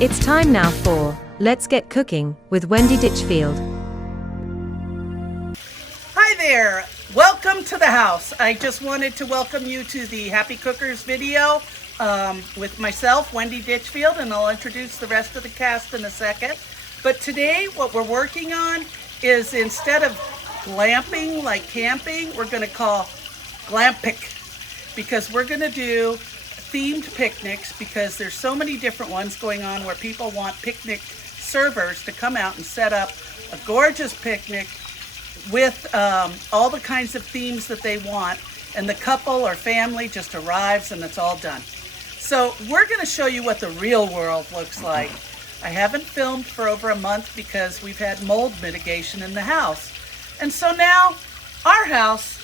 It's time now for Let's Get Cooking with Wendy Ditchfield. Hi there, welcome to the house. I just wanted to welcome you to the Happy Cookers video with myself, Wendy Ditchfield, and I'll introduce the rest of the cast in a second. But today what we're working on is, instead of glamping like camping, we're going to call glampic, because we're going to do themed picnics, because there's so many different ones going on where people want picnic servers to come out and set up a gorgeous picnic with all the kinds of themes that they want, and the couple or family just arrives and it's all done. So we're going to show you what the real world looks like. I haven't filmed for over a month because we've had mold mitigation in the house, and so now our house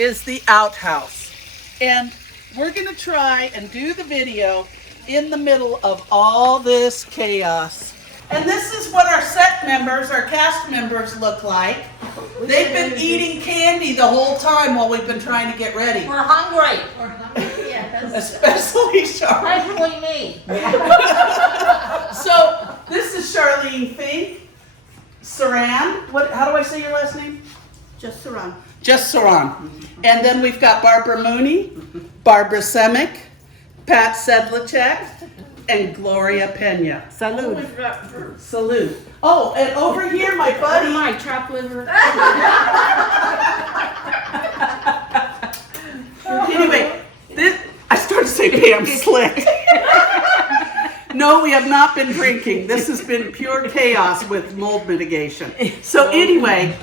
is the outhouse, and we're going to try and do the video in the middle of all this chaos. And this is what our set members, our cast members look like. They've been eating candy the whole time while we've been trying to get ready. We're hungry. Yeah, especially Charlene. Especially me. So this is Charlene Fink, Saran. How do I say your last name? Just Saran. Just Saran. And then we've got Barbara Mooney, Barbara Semick, Pat Sedlacek, and Gloria Pena. Salud. Salute. Oh, and over here, my buddy. My chopped liver. Anyway, I started to say Pam Slick. No, we have not been drinking. This has been pure chaos with mold mitigation. So anyway,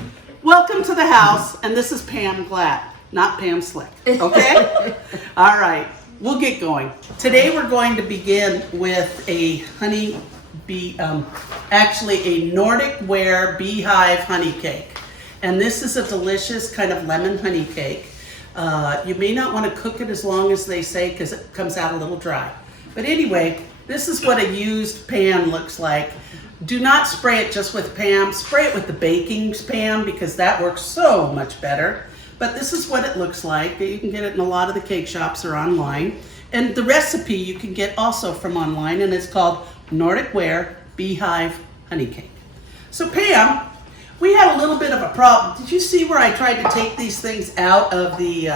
welcome to the house, and this is Pam Glatt, not Pam Slick, okay? All right, we'll get going. Today we're going to begin with a honey bee, actually a Nordic Ware beehive honey cake. And this is a delicious kind of lemon honey cake. You may not want to cook it as long as they say, because it comes out a little dry. But anyway, this is what a used pan looks like. Do not spray it just with Pam. Spray it with the baking pan, because that works so much better. But this is what it looks like. You can get it in a lot of the cake shops or online. And the recipe you can get also from online, and it's called Nordic Ware Beehive Honey Cake. So Pam, we had a little bit of a problem. Did you see where I tried to take these things out of the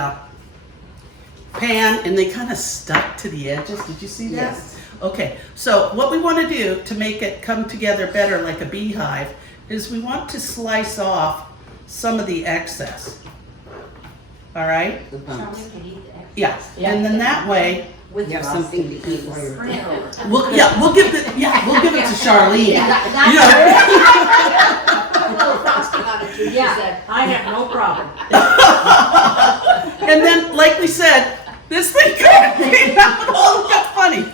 pan and they kind of stuck to the edges? Did you see that? Yes. Okay, so what we want to do to make it come together better like a beehive is we want to slice off some of the excess. All right? Yeah, and then that way You have something to eat while you're there. we'll give it to Charlene. You know, Yeah, I have no problem. and then, like we said, this thing kind of came out all got funny.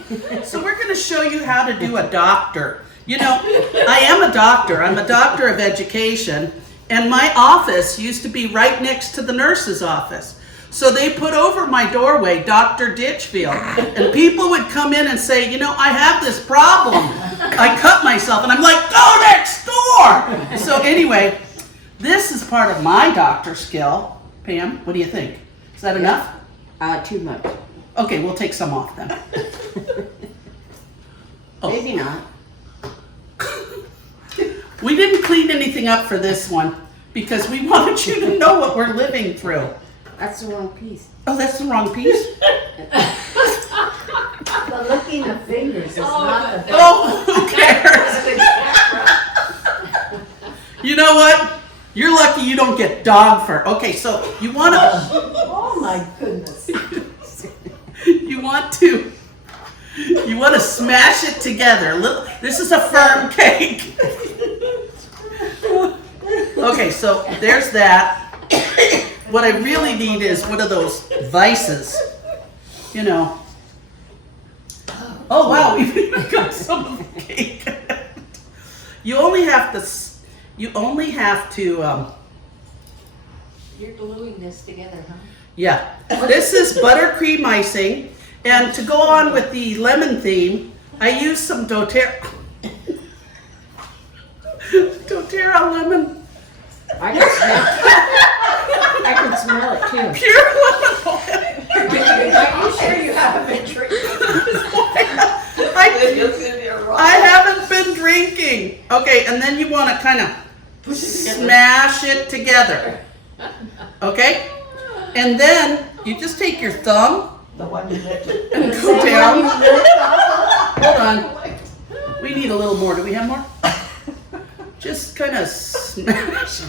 So we're going to show you how to do a doctor. You know, I am a doctor. I'm a doctor of education, and my office used to be right next to the nurse's office. So they put over my doorway, Dr. Ditchfield, and people would come in and say, you know, I have this problem. I cut myself, and I'm like, go next door. So anyway, this is part of my doctor skill. Pam, what do you think? Is that enough? Too much. Okay, we'll take some off then. Oh. Maybe not. We didn't clean anything up for this one because we wanted you to know what we're living through. That's the wrong piece. Oh, that's the wrong piece? The licking of fingers is not the best. Oh, who cares? You know what? You're lucky you don't get dog fur. Okay, so you want to... Oh my goodness. You want to smash it together. This is a firm cake. Okay, so there's that. What I really need is one of those vices, you know. Oh wow, we've even got some of the cake. You only have to, You're gluing this together, huh? yeah. This is buttercream icing, and to go on with the lemon theme, I used some doTERRA lemon. I can smell it too. Pure lemon oil. Are you sure you haven't been drinking? I drinking. Okay, and then you want to kind of smash it together. Okay? And then you just take your thumb The one you lifted. and go down. Hold on. We need a little more. Do we have more? Just kind of smash.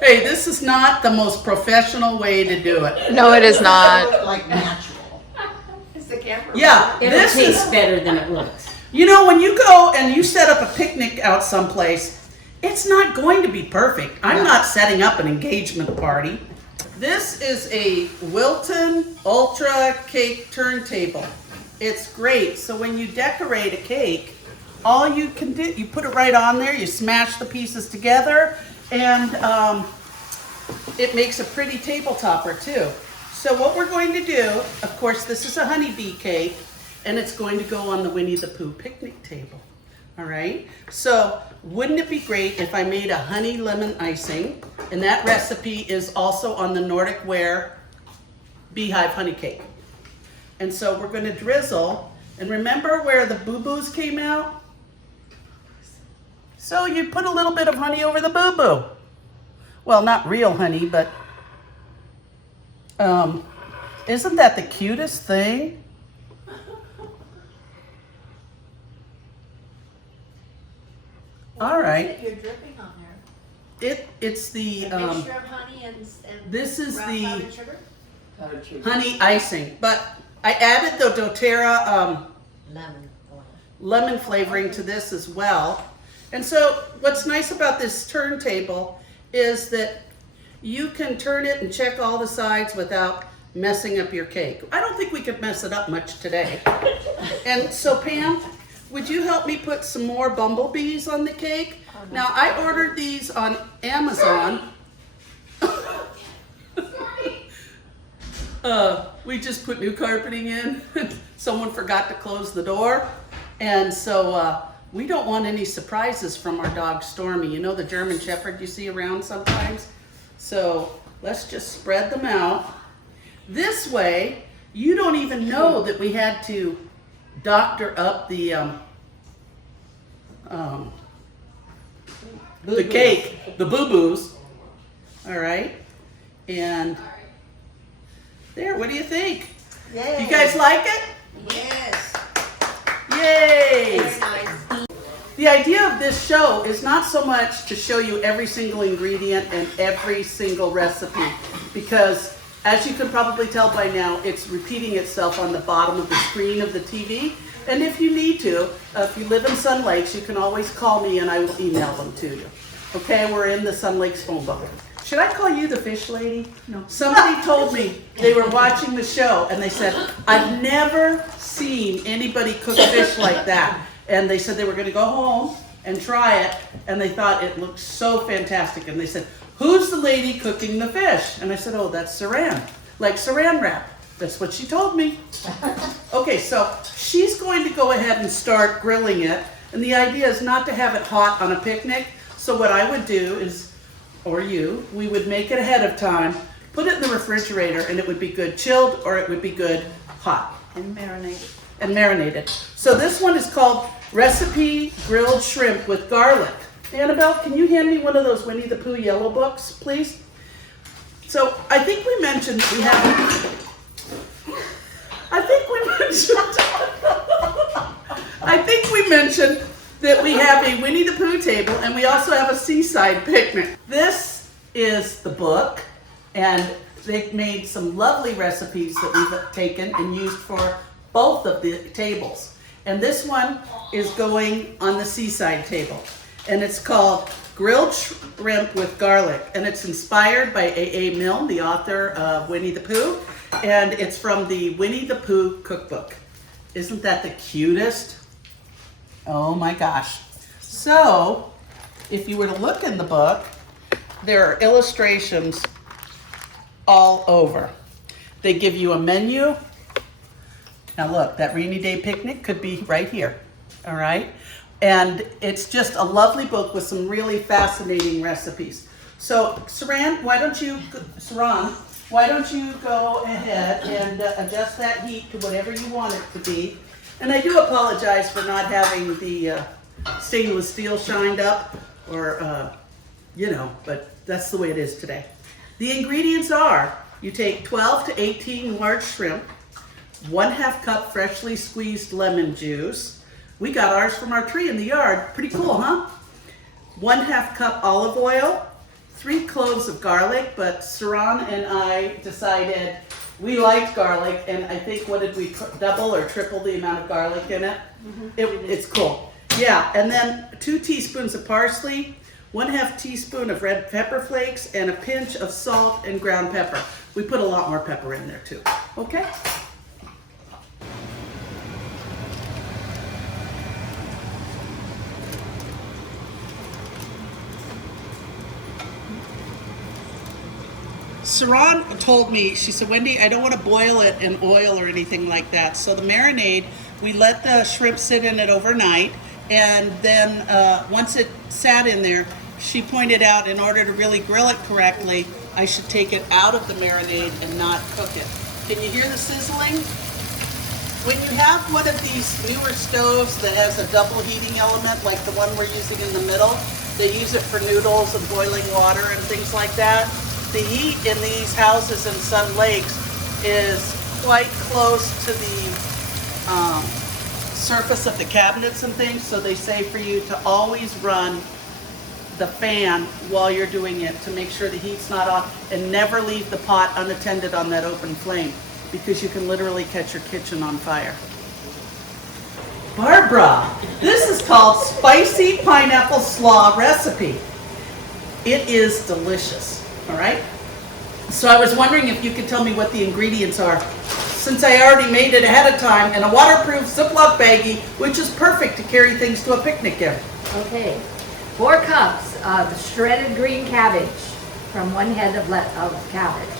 Hey, this is not the most professional way to do it. No, it is not. Look like natural. Is the camper? Yeah, It'll this taste is, better than it looks. you know, when you go and you set up a picnic out someplace, it's not going to be perfect. I'm not setting up an engagement party. This is a Wilton Ultra Cake Turntable. It's great. So when you decorate a cake, all you can do, you put it right on there, you smash the pieces together, and it makes a pretty table topper too. So what we're going to do, of course, this is a honeybee cake, and it's going to go on the Winnie the Pooh picnic table. All right, so wouldn't it be great if I made a honey lemon icing? And that recipe is also on the Nordic Ware Beehive Honey Cake. And so we're gonna drizzle, and remember where the boo-boos came out? So you put a little bit of honey over the boo-boo. Well, not real honey, but isn't that the cutest thing? All right. You're dripping on there. It's the A mixture of honey and this is ground the powdered sugar? honey icing, but I added the doTERRA Lemon oil. lemon flavoring to this as well. And so what's nice about this turntable is that you can turn it and check all the sides without messing up your cake. I don't think we could mess it up much today. And so Pam, would you help me put some more bumblebees on the cake? Now I ordered these on Amazon. We just put new carpeting in. Someone forgot to close the door. And so we don't want any surprises from our dog Stormy. You know, the German Shepherd you see around sometimes? So let's just spread them out. This way, you don't even know that we had to doctor up the cake, the boo-boos. All right. And there, what do you think? Yay. You guys like it? Yes. Yay! Very nice. The idea of this show is not so much to show you every single ingredient and every single recipe, because as you can probably tell by now, it's repeating itself on the bottom of the screen of the TV. And if you need to, if you live in Sun Lakes, you can always call me and I will email them to you. Okay, we're in the Sun Lakes phone book. Should I call you the fish lady? No. Somebody told me they were watching the show and they said, I've never seen anybody cook fish like that. And they said they were gonna go home and try it, and they thought it looked so fantastic. And they said, who's the lady cooking the fish? And I said, oh, that's Saran, like Saran wrap. That's what she told me. Okay, so she's going to go ahead and start grilling it. And the idea is not to have it hot on a picnic. So what I would do is, or we would make it ahead of time, put it in the refrigerator, and it would be good chilled or it would be good hot. And marinated. And marinated. So this one is called Recipe Grilled Shrimp with Garlic. Annabelle, can you hand me one of those Winnie the Pooh yellow books, please? So I think we mentioned we have, I think we mentioned that we have a Winnie the Pooh table and we also have a seaside picnic. This is the book, and they've made some lovely recipes that we've taken and used for both of the tables. And this one is going on the seaside table. And it's called Grilled Shrimp with Garlic. And it's inspired by A.A. Milne, the author of Winnie the Pooh. And it's from the Winnie the Pooh cookbook. Isn't that the cutest? Oh my gosh. So, if you were to look in the book, there are illustrations all over. They give you a menu. Now look, that rainy day picnic could be right here, all right? And it's just a lovely book with some really fascinating recipes. So Saran, why don't you go ahead and adjust that heat to whatever you want it to be. And I do apologize for not having the stainless steel shined up, or but that's the way it is today. The ingredients are, you take 12 to 18 large shrimp, 1/2 cup freshly squeezed lemon juice. We got ours from our tree in the yard. Pretty cool, huh? 1/2 cup olive oil, 3 cloves of garlic, but Saran and I decided we liked garlic, and I think, what did we, double or triple the amount of garlic in it? It's cool. Yeah, and then 2 teaspoons of parsley, 1/2 teaspoon of red pepper flakes, and a pinch of salt and ground pepper. We put a lot more pepper in there too, okay? Saran told me, she said, Wendy, I don't want to boil it in oil or anything like that. So the marinade, we let the shrimp sit in it overnight, and then once it sat in there, she pointed out, in order to really grill it correctly, I should take it out of the marinade and not cook it. Can you hear the sizzling? When you have one of these newer stoves that has a double heating element, like the one we're using in the middle, they use it for noodles and boiling water and things like that. The heat in these houses in Sun Lakes is quite close to the surface of the cabinets and things, so they say for you to always run the fan while you're doing it to make sure the heat's not on, and never leave the pot unattended on that open flame, because you can literally catch your kitchen on fire. Barbara, this is called Spicy Pineapple Slaw Recipe. It is delicious, all right? So I was wondering if you could tell me what the ingredients are, since I already made it ahead of time in a waterproof Ziploc baggie, which is perfect to carry things to a picnic in. Okay. 4 cups of shredded green cabbage from 1 head of cabbage.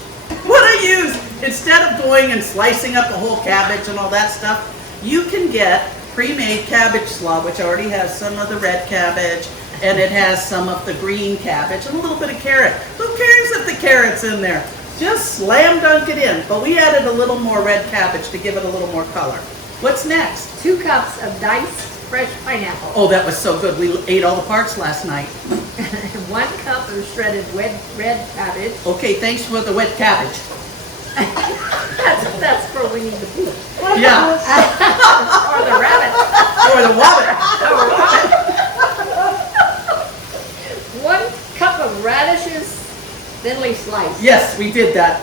What I use, instead of going and slicing up the whole cabbage and all that stuff, you can get pre-made cabbage slaw, which already has some of the red cabbage, and it has some of the green cabbage and a little bit of carrot. Who cares if the carrot's in there? Just slam dunk it in. But we added a little more red cabbage to give it a little more color. What's next? 2 cups of diced fresh pineapple. Oh, that was so good. We ate all the parts last night. 1 cup of shredded red cabbage. Okay, thanks for the wet cabbage. That's for when you eat the food. Yeah. Or the rabbit. Or the water. 1 cup of radishes, thinly sliced. Yes, we did that.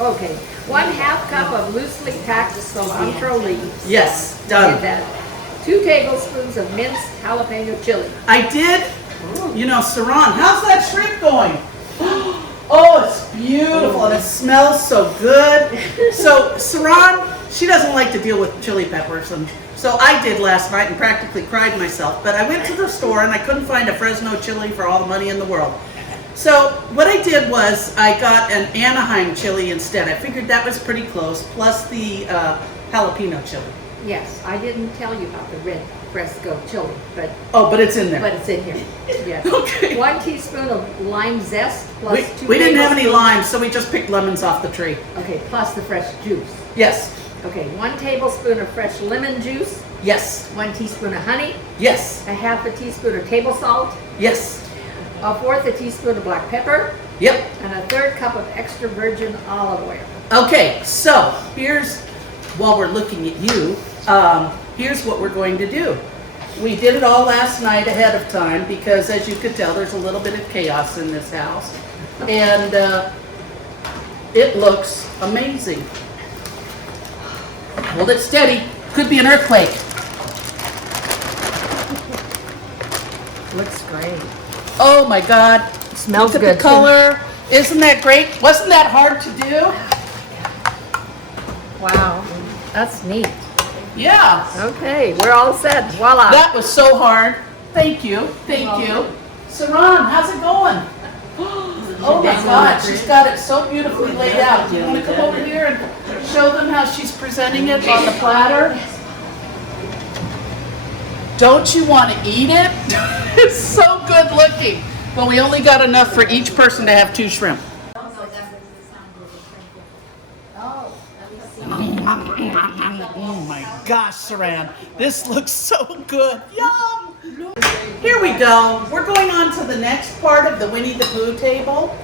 Okay. 1/2 cup of loosely packed cilantro leaves. Yes, Did done. that. 2 tablespoons of minced jalapeno chili. I did. You know, Saran, how's that shrimp going? Oh, it's beautiful and it smells so good. So Saran, she doesn't like to deal with chili peppers, and so I did last night and practically cried myself. But I went to the store and I couldn't find a Fresno chili for all the money in the world. So what I did was I got an Anaheim chili instead. I figured that was pretty close, plus the jalapeno chili. Yes, I didn't tell you about the red fresco chili, but Oh, but it's in there. it's in here. Yes. Okay. 1 teaspoon of lime zest plus 2 We didn't have any tablespoons- limes, so we just picked lemons off the tree. Okay, plus the fresh juice. Yes, Okay, 1 tablespoon of fresh lemon juice, yes, 1 teaspoon of honey, yes, 1/2 teaspoon of table salt, yes. 1/4 teaspoon of black pepper, Yep. and 1/3 cup of extra virgin olive oil. Okay, so here's, while we're looking at you, here's what we're going to do. We did it all last night ahead of time because, as you could tell, there's a little bit of chaos in this house. And it looks amazing. Hold it steady. Could be an earthquake. Looks great. Oh my God. Smells Look at good, the too. color. Isn't that great? Wasn't that hard to do? Wow, that's neat. Yeah. Okay, we're all set. Voila. That was so hard. Thank you. Thank you. Saran, how's it going? Oh my God, she's got it so beautifully laid out. Do you want to come over here and show them how she's presenting it on the platter? Don't you want to eat it? It's so good looking. But we only got enough for each person to have 2 shrimp. Oh my God. gosh, Saran, this looks so good. Yum! Here we go. We're going on to the next part of the Winnie the Pooh table.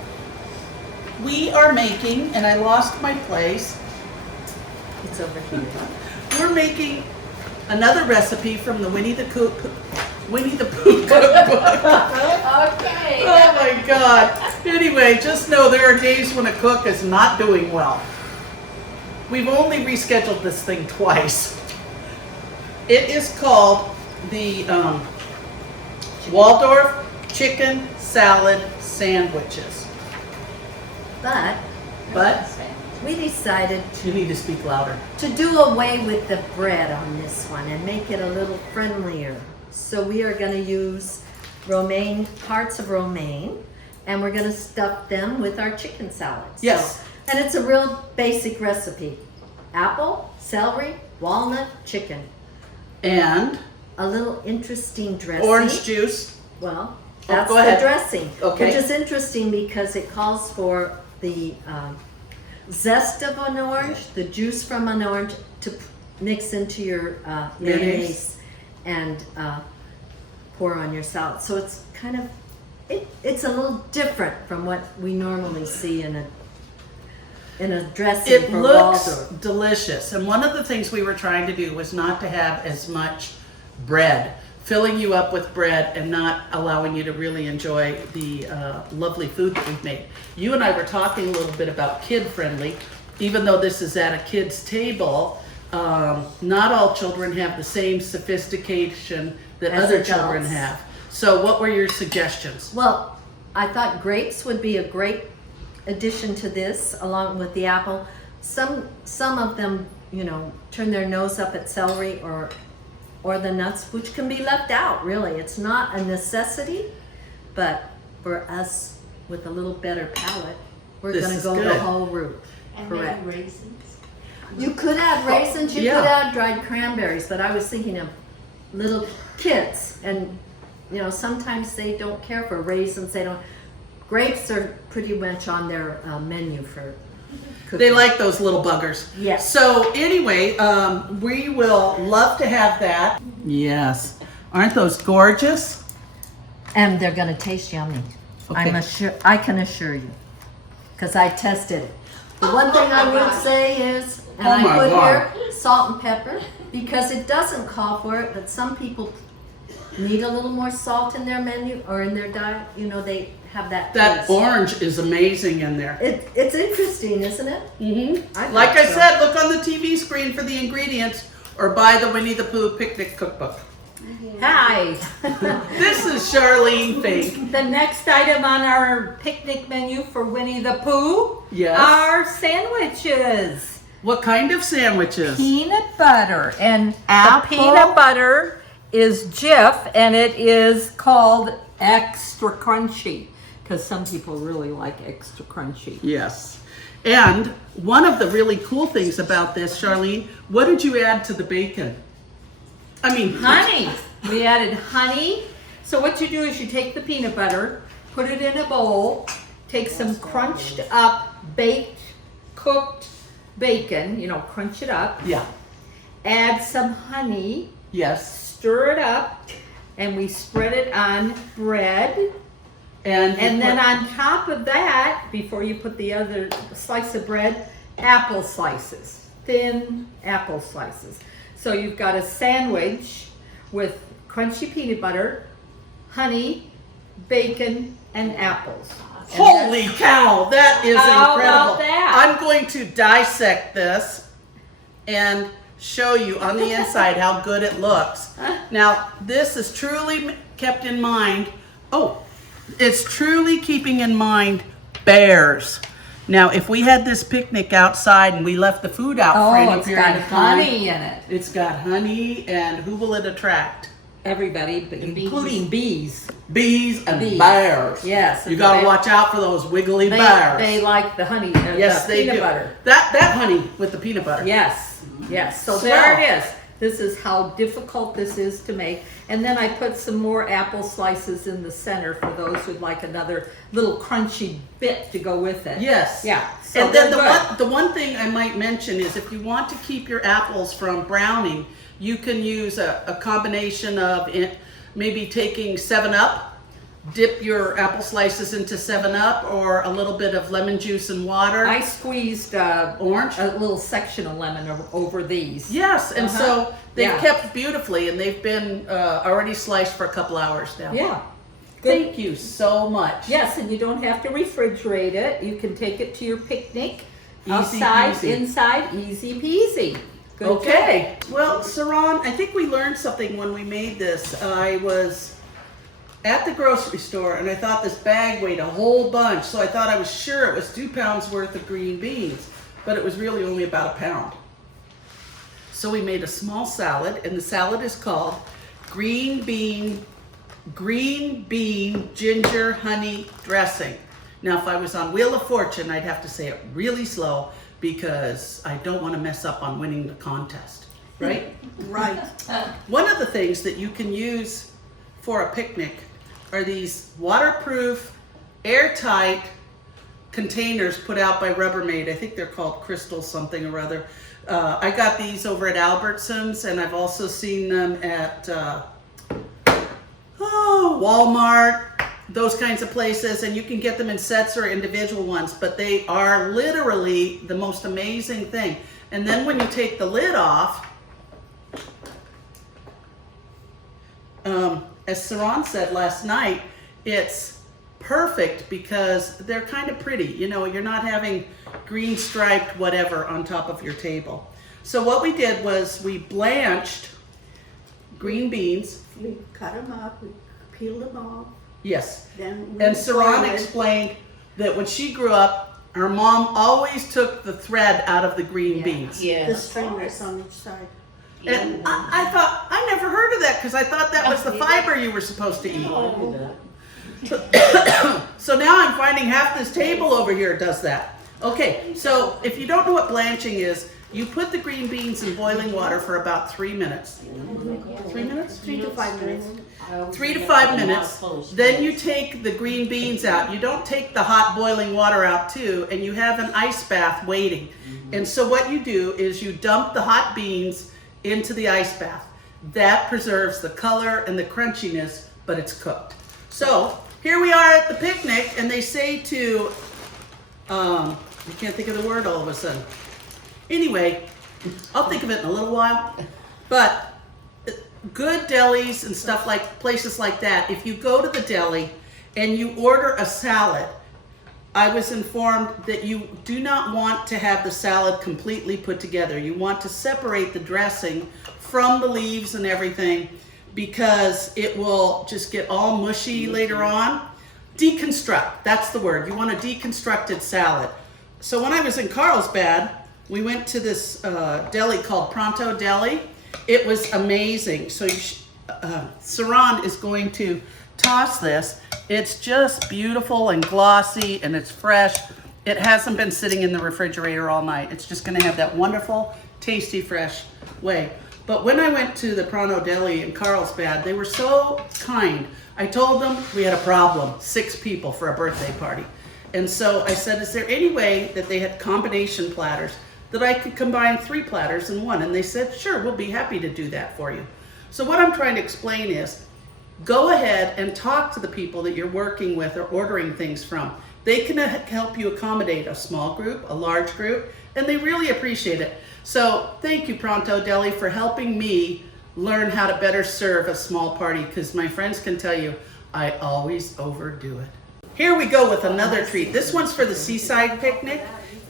We are making, and I lost my place, It's over here. we're making another recipe from the Winnie the Pooh cookbook. Okay. Oh my God. Anyway, just know there are days when a cook is not doing well. We've only rescheduled this thing twice. It is called the Waldorf Chicken Salad Sandwiches. But we decided You need to speak louder. to do away with the bread on this one and make it a little friendlier. So we are going to use romaine, hearts of romaine, and we're going to stuff them with our chicken salad. Yes. And it's a real basic recipe. Apple, celery, walnut, chicken. And A little interesting dressing. orange juice. Well, Oh, that's go the ahead. dressing. Okay. Which is interesting because it calls for the zest of an orange, the juice from an orange to mix into your mayonnaise and pour on your salad. So it's kind of, it's a little different from what we normally see in a dressing It for looks Waldorf. delicious. And one of the things we were trying to do was not to have as much bread, filling you up with bread and not allowing you to really enjoy the lovely food that we've made. You and I were talking a little bit about kid-friendly. Even though this is at a kid's table, not all children have the same sophistication that As other adults. children have. So what were your suggestions? Well, I thought grapes would be a great addition to this, along with the apple. Some of them, turn their nose up at celery or the nuts, which can be left out, really. It's not a necessity, but for us with a little better palate, we're This gonna is go the good. whole route. And Correct. maybe raisins. You could add raisins, you yeah. could add dried cranberries, but I was thinking of little kids, and sometimes they don't care for raisins. Grapes are pretty much on their menu for cooking. They like those little buggers. Yes. So anyway, we will love to have that. Yes. Aren't those gorgeous? And they're gonna taste yummy. Okay. I can assure you, because I tested it. The one thing I would say is, and Oh I my put God. here salt and pepper, because it doesn't call for it, but some people need a little more salt in their menu or in their diet. They have that That taste. orange is amazing in there. It's interesting, isn't it? Mm-hmm. I Like I thought so. said, look on the TV screen for the ingredients or buy the Winnie the Pooh Picnic Cookbook. Hi. This is Charlene Fink. The next item on our picnic menu for Winnie the Pooh Yes. are sandwiches. What kind of sandwiches? Peanut butter. And Apple? the peanut butter is Jif, and it is called extra crunchy because some people really like extra crunchy. Yes. And one of the really cool things about this, Charlene, what did you add to the bacon? I mean, Honey. We added honey. So what you do is you take the peanut butter, put it in a bowl, take some crunched up, baked, cooked bacon, crunch it up, Yeah. add some honey, Yes. stir it up, and we spread it on bread. And And then on top of that, before you put the other slice of bread, apple slices, thin apple slices. So you've got a sandwich with crunchy peanut butter, honey, bacon, and apples. And holy cow, that is How incredible. about that? I'm going to dissect this and show you on the inside how good it looks. Now, this is truly kept in mind. Oh, it's truly keeping in mind bears. Now, if we had this picnic outside and we left the food out for any it's period got of time, honey in it. it's got honey, and who will it attract? Everybody, but including bees. Bees and Bees. bears. Yes. You got to They- watch out for those wiggly They, bears. they like the honey, Yes, the they peanut do. butter. That honey with the peanut butter. Yes, yes. So Swell. there it is. This is how difficult this is to make. And then I put some more apple slices in the center for those who'd like another little crunchy bit to go with it. Yes. Yeah. So And then they're good. the one thing I might mention is if you want to keep your apples from browning, You can use a combination of maybe taking 7-Up, dip your apple slices into 7-Up, or a little bit of lemon juice and water. I squeezed Orange? a little section of lemon over these. Yes, and so they've Yeah. kept beautifully, and they've been already sliced for a couple hours now. Yeah. Good. Thank you so much. Yes, and you don't have to refrigerate it. You can take it to your picnic, Easy outside, peasy. inside, easy peasy. Good Okay. Well, Saran, I think we learned something when we made this. I was at the grocery store and I thought this bag weighed a whole bunch, so I thought I was sure it was 2 pounds worth of green beans, but it was really only about a pound. So we made a small salad, and the salad is called green bean ginger honey dressing. Now, if I was on Wheel of Fortune, I'd have to say it really slow because I don't want to mess up on winning the contest, right? Right. One of the things that you can use for a picnic are these waterproof, airtight containers put out by Rubbermaid. I think they're called Crystal something or other. I got these over at Albertsons, and I've also seen them at Walmart, those kinds of places, and you can get them in sets or individual ones, but they are literally the most amazing thing. And then when you take the lid off, as Saran said last night, it's perfect because they're kind of pretty. You know, you're not having green striped whatever on top of your table. So what we did was we blanched green beans. We cut them up, we peeled them off, Yes. then we And Saran boiled it. explained that when she grew up, her mom always took the thread out of the green beans. The Yes. stringers on each side. And I thought, I never heard of that because I thought that was the fiber you were supposed to eat. So now I'm finding half this table over here does that. Okay, so if you don't know what blanching is, you put the green beans in boiling water for about 3 minutes. 3 minutes? 3 to 5 minutes. 3 to 5 minutes. Then you take the green beans out. You don't take the hot boiling water out too, and you have an ice bath waiting. And so what you do is you dump the hot beans into the ice bath. That preserves the color and the crunchiness, but it's cooked. So here we are at the picnic, and they say to, I can't think of the word all of a sudden. Anyway, I'll think of it in a little while. But good delis and stuff like places like that, if you go to the deli and you order a salad, I was informed that you do not want to have the salad completely put together. You want to separate the dressing from the leaves and everything because it will just get all mushy later on. Deconstruct, that's the word. You want a deconstructed salad. So when I was in Carlsbad, we went to this deli called Pronto Deli. It was amazing. So Saran is going to toss this. It's just beautiful and glossy and it's fresh. It hasn't been sitting in the refrigerator all night. It's just gonna have that wonderful, tasty, fresh way. But when I went to the Pronto Deli in Carlsbad, they were so kind. I told them we had a problem, 6 people for a birthday party. And so I said, is there any way that they had combination platters that I could combine 3 platters in one? And they said, sure, we'll be happy to do that for you. So what I'm trying to explain is, go ahead and talk to the people that you're working with or ordering things from. They can help you accommodate a small group, a large group, and they really appreciate it. So thank you, Pronto Deli, for helping me learn how to better serve a small party, because my friends can tell you, I always overdo it. Here we go with another treat. This one's for the seaside picnic.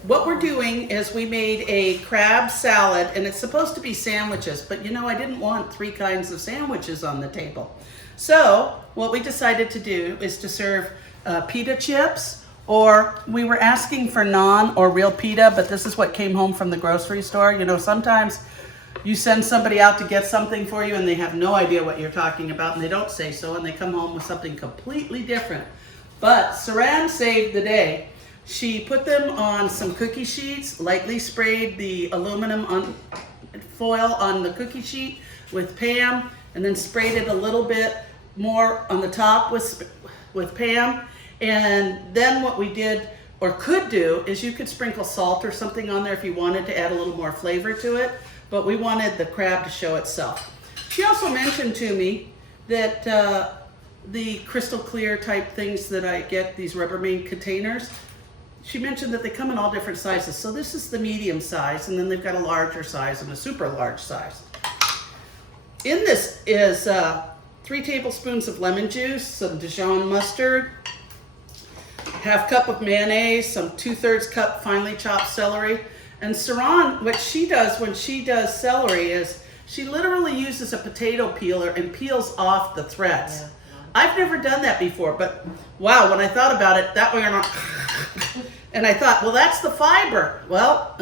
What we're doing is we made a crab salad, and it's supposed to be sandwiches, but you know, I didn't want 3 kinds of sandwiches on the table. So what we decided to do is to serve pita chips, or we were asking for naan or real pita, but this is what came home from the grocery store. You know, sometimes you send somebody out to get something for you and they have no idea what you're talking about and they don't say so, and they come home with something completely different. But Saran saved the day. She put them on some cookie sheets, lightly sprayed the aluminum foil on the cookie sheet with Pam, and then sprayed it a little bit more on the top with Pam. And then what we did, or could do, is you could sprinkle salt or something on there if you wanted to add a little more flavor to it. but we wanted the crab to show itself. She also mentioned to me that the crystal clear type things that I get, these Rubbermaid containers, she mentioned that they come in all different sizes. So this is the medium size, and then they've got a larger size and a super large size. In this is 3 tablespoons of lemon juice, some Dijon mustard, half cup of mayonnaise, some 2/3 cup finely chopped celery. And Saran, what she does when she does celery is she literally uses a potato peeler and peels off the threads. Yeah. I've never done that before, but wow, when I thought about it, that way you're not, and I thought, well, that's the fiber. Well,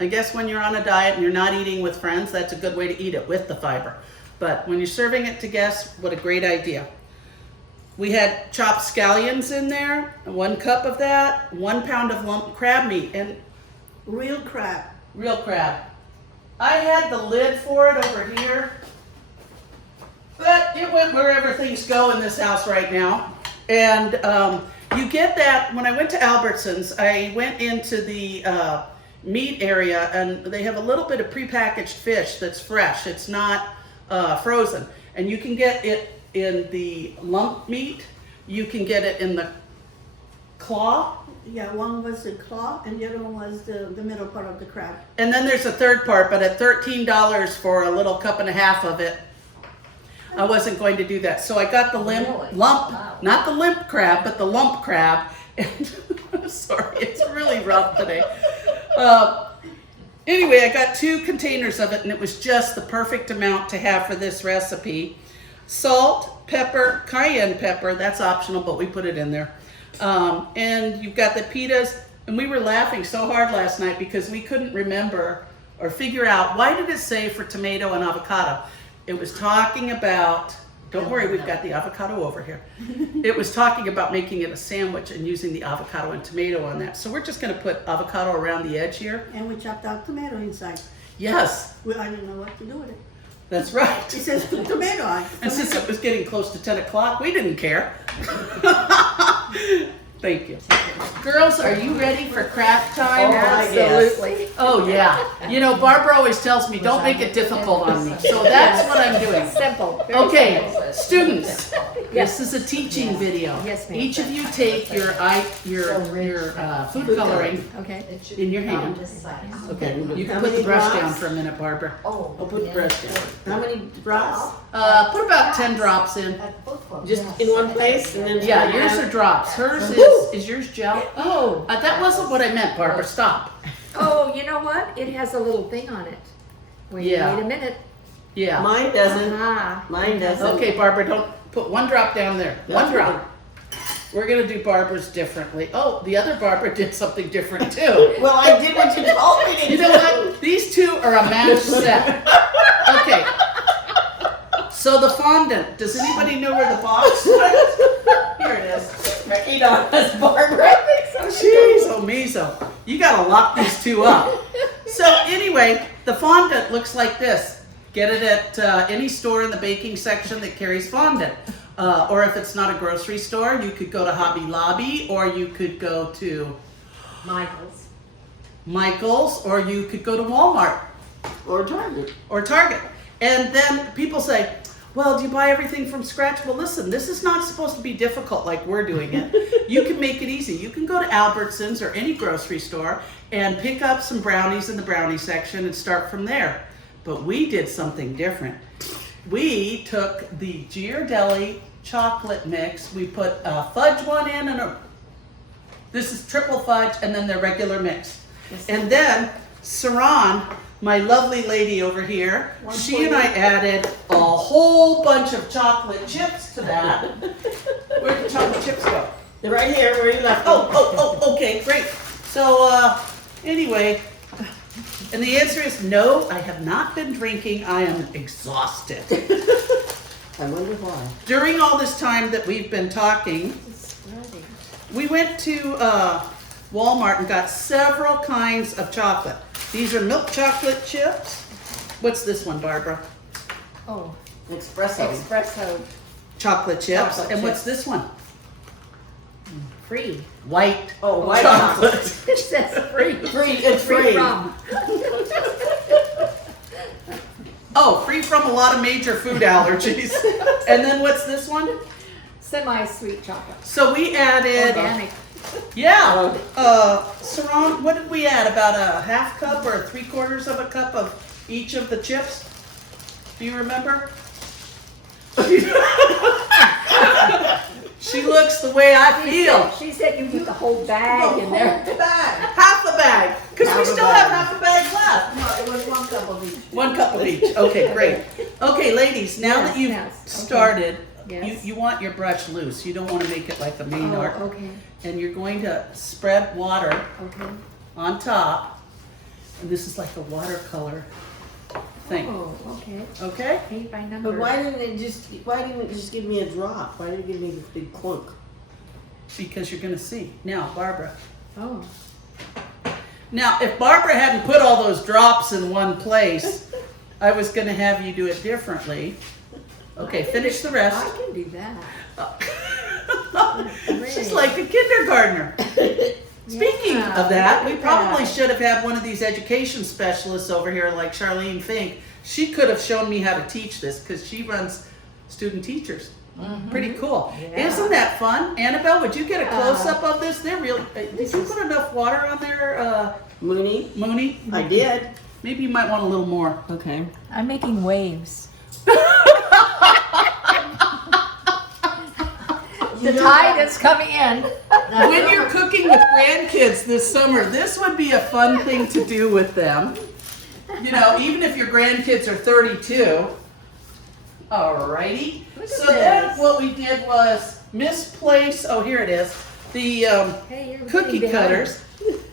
I guess when you're on a diet and you're not eating with friends, that's a good way to eat it, with the fiber. But when you're serving it to guests, what a great idea. We had chopped scallions in there, 1 cup of that, 1 pound of lump crab meat, and Real crab. real crab. I had the lid for it over here, but it went wherever things go in this house right now. And you get that, when I went to Albertsons, I went into the meat area, and they have a little bit of prepackaged fish that's fresh. It's not frozen. And you can get it in the lump meat. You can get it in the claw. Yeah, one was the claw and the other one was the middle part of the crab. And then there's a third part, but at $13 for a little cup and a half of it, I wasn't going to do that. So I got the Really? lump, Wow. not the limp crab, but the lump crab. And sorry, it's really rough today. Anyway, I got 2 containers of it, and it was just the perfect amount to have for this recipe. Salt, pepper, cayenne pepper, that's optional, but we put it in there. And you've got the pitas, and we were laughing so hard last night because we couldn't remember or figure out, why did it say for tomato and avocado? It was talking about, don't worry, we've got the avocado over here. It was talking about making it a sandwich and using the avocado and tomato on that. So we're just gonna put avocado around the edge here. And we chopped out tomato inside. Yes, I didn't know what to do with it. that's right. It says put tomato on. And since it was getting close to 10 o'clock, we didn't care. Thank you. Girls, are you ready for craft time? Absolutely. Oh, yeah. You know, Barbara always tells me, don't make it difficult on me. So that's what I'm doing. Simple. Very Okay, simple. students, this is a teaching video. Yes, ma'am. Each of you take your food coloring Okay. in your hand. This size. Okay, you can How put the many brush drops? down for a minute, Barbara. Oh. I'll put the brush down. How many drops? Put about 10 drops in. Just in one place and then. Yeah, yours are drops. Hers is yours gel? Oh, That wasn't what I meant, Barbara. Stop. oh, you know what? It has a little thing on it. Wait, Yeah. wait a minute. Yeah. Mine doesn't. Ah, Mine doesn't. Okay, Barbara, don't put 1 drop down there. 1 drop. We're gonna do Barbara's differently. Oh, the other Barbara did something different too. Well, I did what you told me to You do. know what? These 2 are a match set. Okay. So the fondant. Does anybody know where the box went? Here it is. Right on us, Barbara. Jeez, oh meso. You gotta lock these 2 up. So anyway, the fondant looks like this. Get it at any store in the baking section that carries fondant. Or if it's not a grocery store, you could go to Hobby Lobby, or you could go to Michael's, or you could go to Walmart Or Target. or Target. And then people say, well, do you buy everything from scratch? Well, listen, this is not supposed to be difficult like we're doing it. You can make it easy. You can go to Albertsons or any grocery store and pick up some brownies in the brownie section and start from there. But we did something different. We took the Ghirardelli chocolate mix. We put a fudge one in and this is triple fudge, and then the regular mix. And then Saran, my lovely lady over here, she and I added a whole bunch of chocolate chips to that. Where'd the chocolate chips go? They're right here where you left them. Oh, okay, great. So, anyway, and the answer is no, I have not been drinking. I am exhausted. I wonder why. During all this time that we've been talking, we went to Walmart and got several kinds of chocolate. These are milk chocolate chips. What's this one, Barbara? oh, Espresso. espresso Chocolate chips. Chocolate And what's chips. this one? free. White. Oh, white chocolate. It says free. Free, it's free. from. Oh, free from a lot of major food allergies. And then what's this one? Semi-sweet chocolate. So we added, Organic. yeah, Saran, what did we add? About a half cup or 3/4 of a cup of each of the chips? Do you remember? She looks the way I feel. She said you put the whole bag in there. Half a bag, because we still have half a bag left. No, it was 1 cup of each. 1 cup of each. Okay, great. Okay, ladies, now that you've yes, okay. started, Yes. you want your brush loose. You don't want to make it like a main art. Oh, okay, And you're going to spread water okay. on top. And this is like a watercolor thing. Oh, okay. Okay? Paint by number. But why didn't it just give me a drop? Why did it give me this big clunk? Because you're going to see. Now, Barbara. Oh, Now, if Barbara hadn't put all those drops in one place, I was going to have you do it differently. Okay, finish the rest. I can do that. She's like a kindergartner. Speaking Yeah, of that, look we at probably that. should have had one of these education specialists over here like Charlene Fink. She could have shown me how to teach this because she runs student teachers. Pretty cool. Yeah. Isn't that fun? Annabelle, would you get a close-up of this? They're really, did you put enough water on there, Mooney? Mooney? I did. Maybe you might want a little more. Okay. I'm making waves. The tide is coming in. When you're cooking with grandkids this summer, this would be a fun thing to do with them. You know, even if your grandkids are 32. Alrighty. So then this. what we did was misplace, oh here it is, the Hey, you're cookie getting cutters.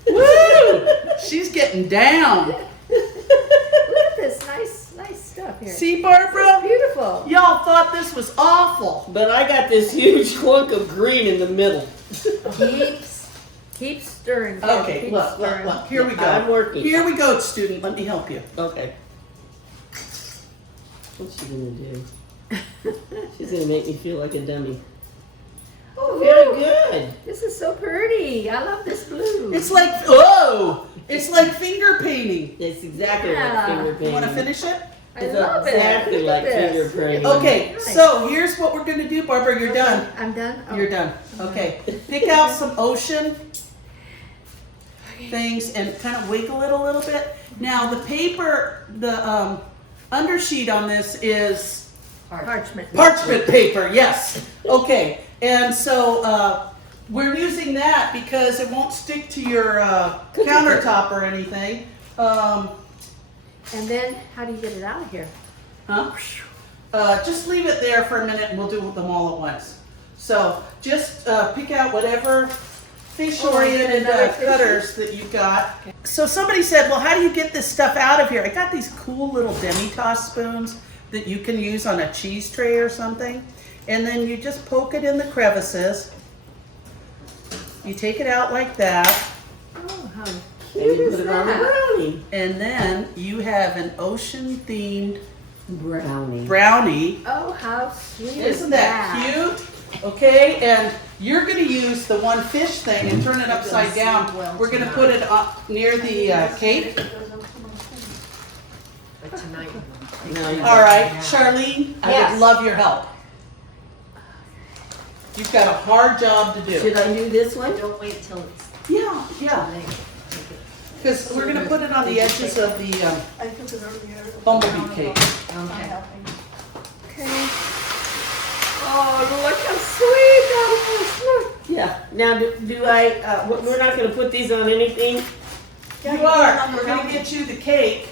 Woo! She's getting down. Look at this nice stuff here. See, Barbara? Beautiful. Y'all thought this was awful. But I got this huge clunk of green in the middle. Keep stirring. Deb, Okay, keep look, stirring. look. Here we go. I'm working. Here we go, student. Let me help you. Okay. What's she gonna do? She's gonna make me feel like a dummy. Oh, very good. This is so pretty. I love this blue. It's like, oh, it's like finger painting. That's exactly Yeah. like finger painting. You want to finish it? I It's love exactly it. Look like at finger this. painting. Okay, Nice. so here's what we're gonna do, Barbara. You're done. I'm done. Oh. You're done. Okay. Pick out some ocean things and kind of wiggle it a little bit. Now the paper, the undersheet on this is Parchment. parchment paper. Yes. Okay. And so we're using that because it won't stick to your countertop or anything. And then how do you get it out of here? Huh? Just leave it there for a minute and we'll do them all at once. So just pick out whatever fish-oriented another fish. cutters that you got. So somebody said, well, how do you get this stuff out of here? I got these cool little demi-tasse spoons that you can use on a cheese tray or something. And then you just poke it in the crevices. You take it out like that. Oh, how And cute you is put it on a that? brownie. And then you have an ocean-themed Brownie. brownie. Oh, how sweet Isn't is that cute? Okay, and you're gonna use the one fish thing and turn it upside down. We're gonna put it up near the cake. But tonight. Now you- All right, Charlene, I Yes. would love your help. You've got a hard job to do. Should I do this one? Don't wait till it's Yeah, late. because we're gonna put it on the edges of the I took it earlier. bumblebee cake. I'm Okay. helping. Okay. Oh, look how sweet that is. Look. Yeah. Now, do I, we're not gonna put these on anything? You are, we're gonna get you the cake.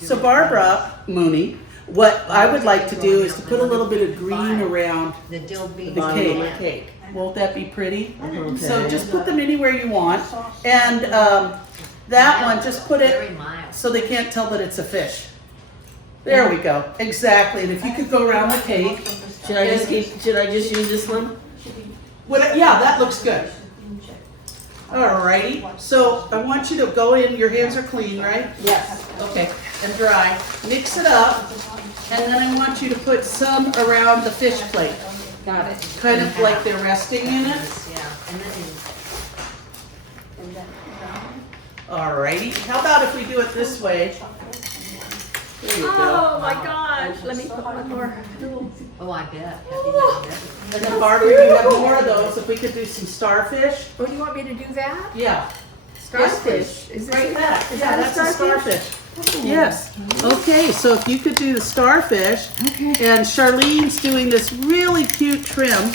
So Barbara Mooney, what I would like to do is to put a little bit of green around. The dill beans. The On cake. the cake. Won't that be pretty? Okay. So just put them anywhere you want. And that one, just put Very it mild. so they can't tell that it's a fish. There we go. Exactly. And if you could go around the cake. Should I just use this one? Yeah, that looks good. Alrighty. So I want you to go in, your hands are clean, right? Yes. Okay. And dry. Mix it up. And then I want you to put some around the fish plate. Got it. Kind of like they're resting in it. Yeah, and then Alrighty. How about if we do it this way? There you go. Oh my gosh, let me put one more. Oh, I bet. And then Barbara, you have more of those. If we could do some starfish. Oh, do you want me to do that? Yeah. Starfish. Is Right this back. is Yeah, that that's a starfish. Yes. Okay, so if you could do the starfish, and Charlene's doing this really cute trim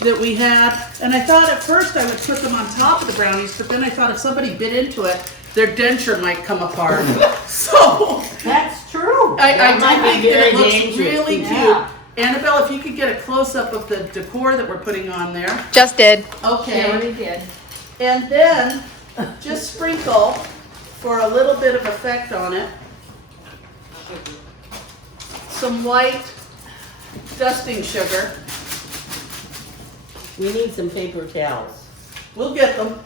that we had, and I thought at first I would put them on top of the brownies, but then I thought if somebody bit into it, their denture might come apart. So That's true. I That do might be think that it very looks dangerous. really cute. Yeah. Annabelle, if you could get a close-up of the decor that we're putting on there. Just did. Okay. Yeah, already did. And then just sprinkle for a little bit of effect on it some white dusting sugar. We need some paper towels. We'll get them.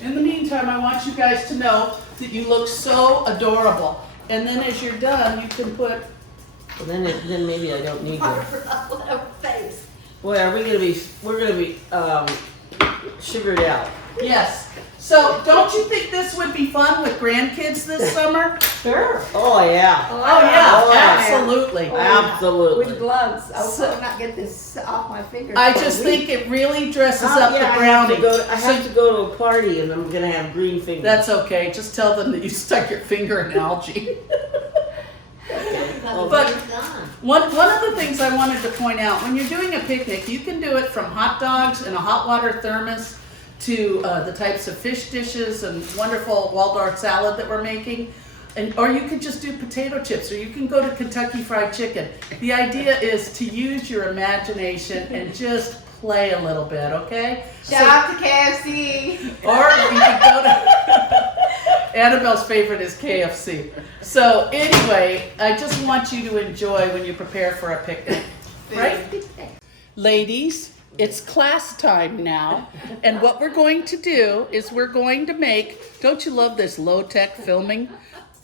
In the meantime, I want you guys to know that you look so adorable. And then as you're done, you can put, Well, then maybe I don't need them. Face. Boy, we're gonna be sugared out. yes. So don't you think this would be fun with grandkids this summer? Sure. Oh, yeah. Oh yeah, Oh, yeah. absolutely. With Absolutely. gloves. I So- will not get this off my fingers. I for a just week. think it really dresses Oh, up yeah, the I brownie. have to go to a party and I'm gonna have green fingers. That's okay. Just tell them that you stuck your finger in algae. But But- it's done. One of the things I wanted to point out, when you're doing a picnic, you can do it from hot dogs in a hot water thermos to the types of fish dishes and wonderful Waldorf salad that we're making. Or you could just do potato chips, or you can go to Kentucky Fried Chicken. The idea is to use your imagination and just play a little bit, okay? Shout out to KFC. Or you can go to Annabelle's favorite is KFC. So anyway, I just want you to enjoy when you prepare for a picnic, right? Ladies, it's class time now, and what we're going to do is we're going to make, don't you love this low-tech filming?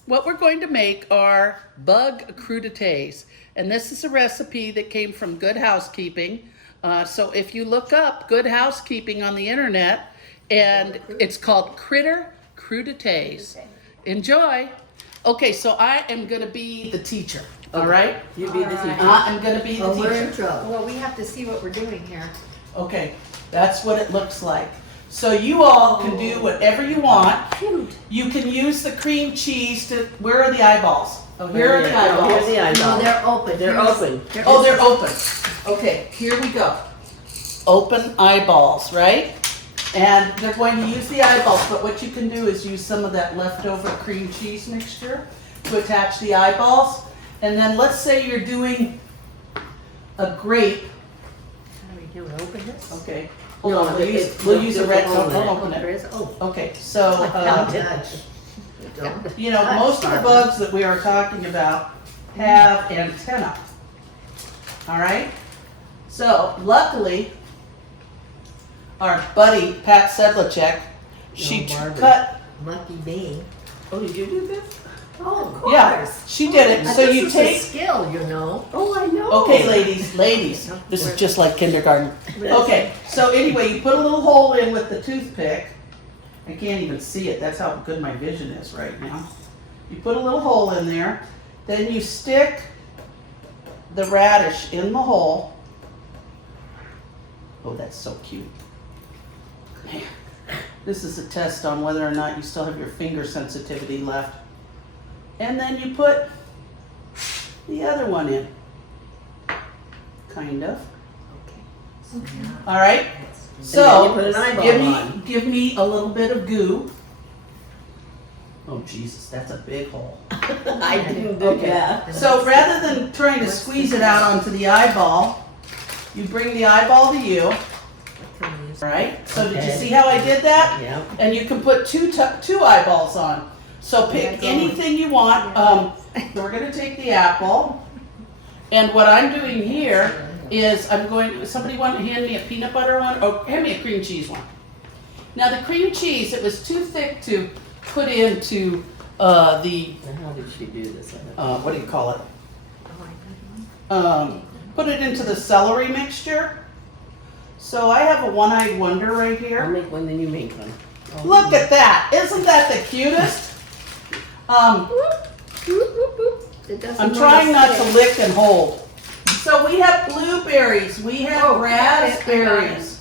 What we're going to make are bug crudités, and this is a recipe that came from Good Housekeeping. So if you look up Good Housekeeping on the internet, and it's called Critter Crudités. Enjoy. Okay, so I am gonna be the teacher, all right? You be the teacher. I'm gonna be the Oh, we're in teacher. trouble. Well, we have to see what we're doing here. Okay, that's what it looks like. So you all can do whatever you want. You can use the cream cheese to, where are the eyeballs? Oh, here are the Here are eyeballs. the eyeballs. No, they're open. They're Here's- open. Oh, they're open. Okay, here we go. Open eyeballs, right? And they're going to use the eyeballs, but what you can do is use some of that leftover cream cheese mixture to attach the eyeballs. And then let's say you're doing a grape. How do we do it? Open this? Okay. No, Hold on, we'll use a red, don't open There it. is, oh. Okay, so, Touch. Don't. you know, most of the bugs that we are talking about have antenna. All right? So luckily, our buddy Pat Sedlacek, she Barbara. cut, Lucky me. Oh, did you do this? Oh, of course. yeah, she did it. So This you is a take, skill, you know. Oh, I know. okay, ladies, this is just like kindergarten. Okay, so anyway, you put a little hole in with the toothpick. I can't even see it, that's how good my vision is right now. You put a little hole in there, then you stick the radish in the hole. Oh, that's so cute. Man, this is a test on whether or not you still have your finger sensitivity left. And then you put the other one in. Kind of. All right? then you So, put an eyeball on. give me a little bit of goo. Oh, Jesus, that's a big hole. I didn't do Okay. that. So rather than trying to squeeze it out onto the eyeball, you bring the eyeball to you, all right? So did you Okay. see how I did that? Yeah. And you can put two eyeballs on. So pick anything you want. We're gonna take the apple. And what I'm doing here is somebody want to hand me a peanut butter one? Oh, hand me a cream cheese one. Now the cream cheese, it was too thick to put into the, Now, how did she do this? what do you call it? Put it into the celery mixture. So I have a one-eyed wonder right I'll here. make one, then you make one. Look at that! Isn't that the cutest? It doesn't I'm wanna trying not to stick. lick and hold. So we have blueberries, we have raspberries,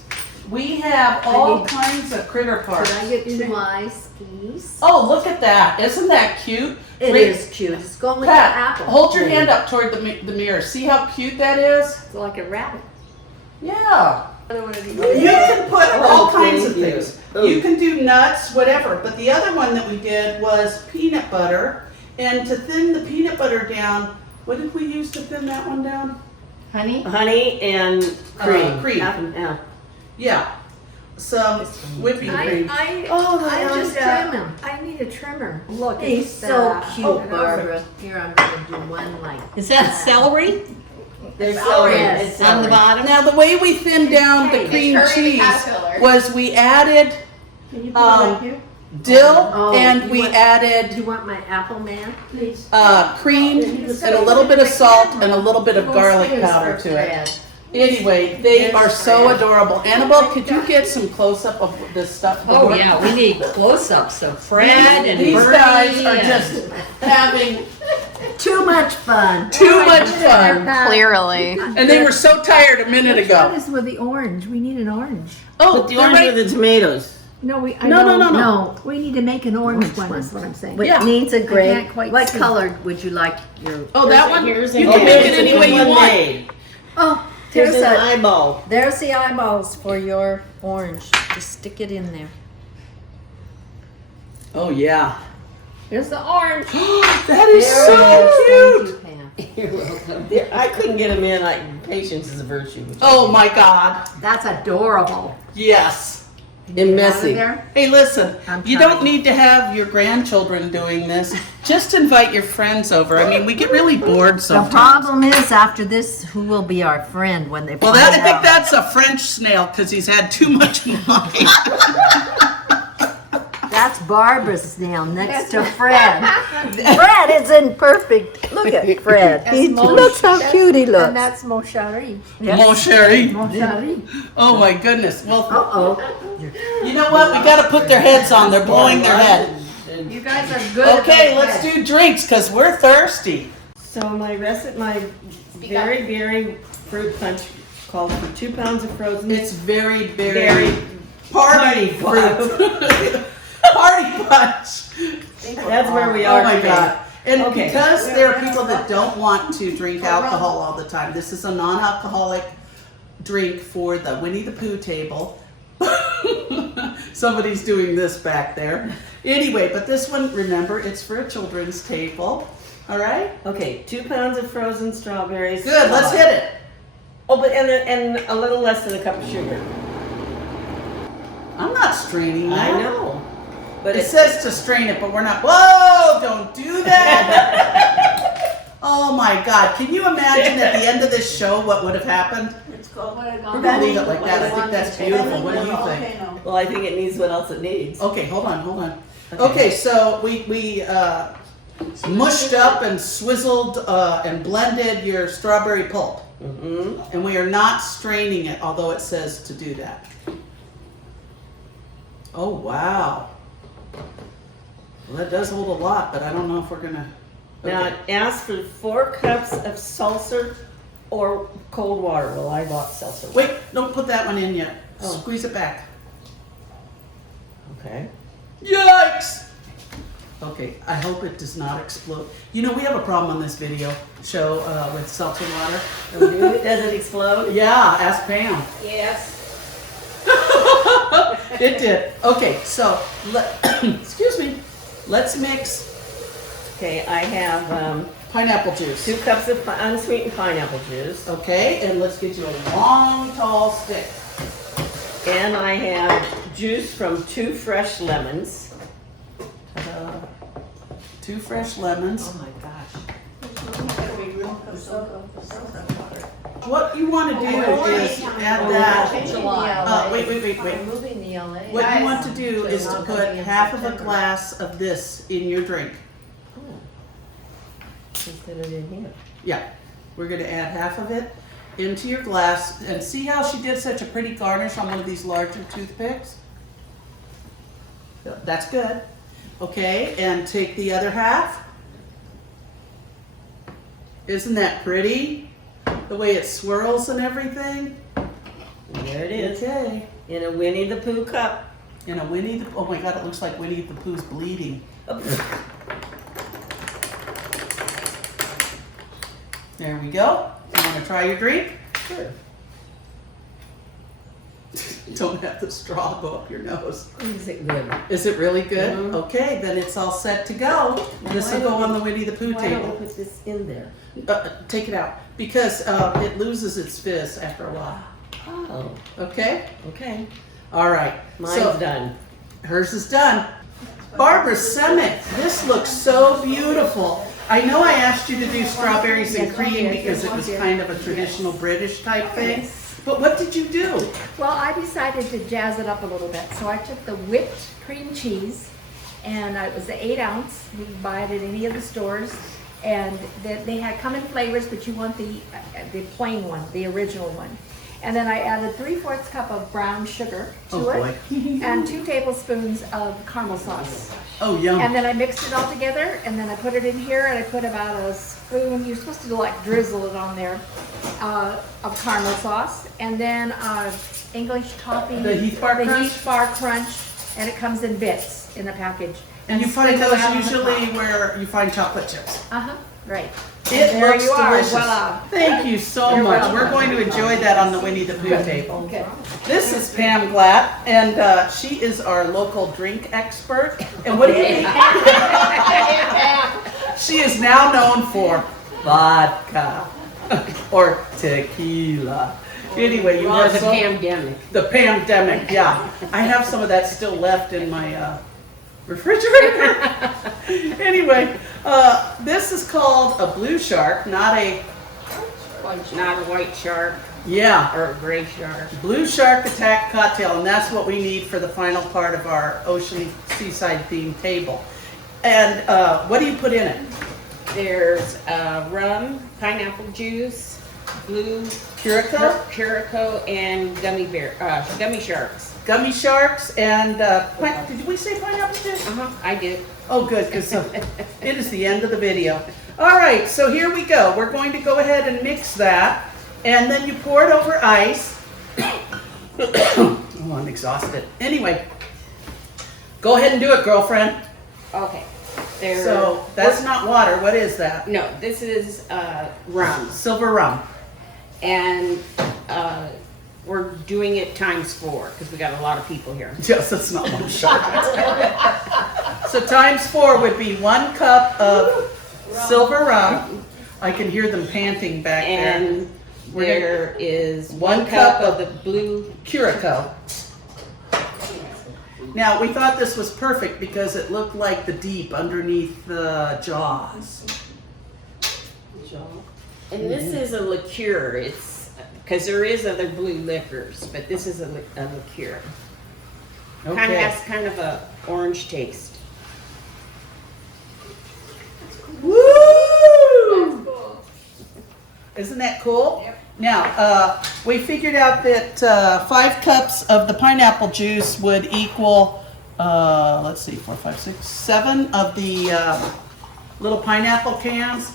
we have all kinds of critter parts. Can I get 2 ice, please? Oh, look at that. Isn't that cute? It Wait, is cute. It's going with the Pat, apple. hold your hand up toward the mirror. See how cute that is? It's like a rabbit. Yeah. Another one of these. You can put all kinds of thank you. things. Oh. You can do nuts, whatever. But the other one that we did was peanut butter. And to thin the peanut butter down, what did we use to thin that one down? Honey? Honey and cream. Cream. Yeah. Yeah. Some whipping cream. I just trim him. I need a trimmer. Look, He's it's so that. cute, Oh, Barbara. Here, I'm gonna do one like. Is that celery There's celery. Yes. It's on the celery. bottom? Now the way we thinned down the cream It's Herbie the cheese Caterpillar. was we added Can you put it right here? dill Oh, and you we want- added Do you want my apple man? Please. cream and a little bit of salt and a little bit of garlic powder to it. Anyway, they are so adorable. Annabelle, could you get some close up of this stuff? Oh, yeah, we need close-ups of Fred and These Bernie guys are and- just having Too much fun. too much fun. Clearly. And they were so tired a minute ago. What is with the orange? We need an orange. Oh, Put the orange with the tomatoes. No, we. I No, know, no, no, no. We need to make an orange one. Is what I'm saying. It Yeah. needs a gray. can't quite What see. color would you like your? Oh, that one? You Here's can a- make it here's any a way good you want. lemonade. Oh, Here's there's an a. eyeball. There's the eyeballs for your orange. Just stick it in there. Oh, yeah. Here's the orange. That is There so it is. cute. Thank you, Pam. You're welcome. I couldn't get them in. Like patience is a virtue. which I Oh, my God. That's adorable. Yes. And messy. Hey, listen, I'm you don't trying. need to have your grandchildren doing this. Just invite your friends over. I mean, we get really bored The sometimes. problem is, after this, who will be our friend when they Well, find I think out? that's a French snail because he's had too much wine. That's Barbara's snail next to Fred. Fred is in perfect. Look at Fred. Look how cute he And looks. that's Moshari. Mon chéri. Moshari. Oh, my goodness. Well, Uh-oh. you know what? We got to put their heads on. They're blowing their head. You guys are good. Okay, let's do drinks because we're thirsty. So my very berry fruit punch calls for 2 pounds of frozen. It's very, very berry party fruit. Party punch. That's where we are Oh my today. God. And Okay. because there are people that don't want to drink alcohol all the time, this is a non-alcoholic drink for the Winnie the Pooh table. Somebody's doing this back there. Anyway, but this one, remember, it's for a children's table. All right? Okay, 2 pounds of frozen strawberries. Good, let's hit it. Oh, but and a little less than a cup of sugar. I'm not straining that. I know, but It says to strain it, but we're not. Whoa, don't do that. Oh my God. Can you imagine at the end of this show what would have happened? It's called. We're going to leave it like that. I think that's beautiful. What do you think? Volcano. well, I think it needs what else it needs. Okay, hold on. Okay, so we mushed up and swizzled and blended your strawberry pulp. Mm-hmm. And we are not straining it, although it says to do that. Oh, wow. Well, that does hold a lot, but I don't know if we're going to... Now ask for 4 cups of salsa or cold water. Well, I bought salsa. Wait, don't put that one in yet. Oh. Squeeze it back. Okay. Yikes! Okay, I hope it does not explode. You know, we have a problem on this video show with seltzer water. Does it explode? Yeah, ask Pam. Yes. It did. Okay, so, excuse me. Let's mix Okay, I have pineapple juice. 2 cups of unsweetened pineapple juice, Okay, and let's get you a long, tall stick. and I have juice from 2 fresh lemons. Ta-da. 2 fresh lemons. Oh my gosh. What you want to do is add that. Wait. Moving the LA. What you want to do is to put half of a glass of this in your drink. Just put it in here. Yeah, we're going to add half of it into your glass. And see how she did such a pretty garnish on one of these larger toothpicks? That's good. Okay, and take the other half. Isn't that pretty? The way it swirls and everything. There it is. Okay. In a Winnie the Pooh cup. And a Winnie the, oh my God, it looks like Winnie the Pooh's bleeding. There we go. You want to try your drink? Sure. Don't have the straw go up your nose. Is it good? Is it really good? Mhm. Okay, then it's all set to go. This will Why go don't on we- the Winnie the Pooh Why don't table. we put this in there? Take it out because it loses its fizz after a while. Oh, Okay? okay. All right. Mine's So done. hers is done. Barbara Summit, this looks so beautiful. I know I asked you to do strawberries and cream because it was kind of a traditional British type thing. But what did you do? Well, I decided to jazz it up a little bit. So I took the whipped cream cheese, and it was the 8 ounce. You can buy it at any of the stores. And they had come in flavors, but you want the plain one, the original one. And then I added 3/4 cup of brown sugar to Oh, it, boy. and 2 tablespoons of caramel sauce. Oh, yum. And then I mixed it all together, and then I put it in here, and I put about a spoon, you're supposed to like drizzle it on there, of caramel sauce, and then English toffee. The Heath Bar the Crunch? Heath Bar Crunch, and it comes in bits in a package. And you find sprinkle those that on the usually top. where you find chocolate chips. Uh-huh, right. It And there looks you are, delicious. voila. Thank you so You're much. welcome. We're going to enjoy that on the Winnie the Pooh table. Okay. This is Pam Glatt, and she is our local drink expert. And what do you think? She is now known for vodka or tequila. Anyway, you Or have the some, pandemic. the pandemic, yeah. I have some of that still left in my refrigerator. Anyway, this is called a blue shark, not a, Not a white shark yeah, or a gray shark. blue shark attack cocktail, and that's what we need for the final part of our ocean seaside themed table. And what do you put in it? There's rum, pineapple juice, blue Curaçao, Curaçao, and gummy sharks. gummy sharks, and did we say pineapple juice? I did. Oh, good, because it is the end of the video. All right, so here we go. We're going to go ahead and mix that, and then you pour it over ice. Oh, I'm exhausted. Anyway, go ahead and do it, girlfriend. Okay. So that's not water. What is that? No, this is rum, Silver rum. and we're doing it ×4 because we got a lot of people here. Yes, that's not one shot. So ×4 would be 1 cup of silver rum. I can hear them panting back there. And We're there is 1 1 cup cup of the blue. Curaçao. Now, we thought this was perfect because it looked like the deep underneath the jaws. And this is a liqueur. It's because there is other blue liquors, but this is a liqueur. Kind of Okay. has kind of a orange taste. Woo! Isn't that cool? Yep. Now, we figured out that 5 cups of the pineapple juice would equal, let's see, 4, 5, 6, 7 of the little pineapple cans.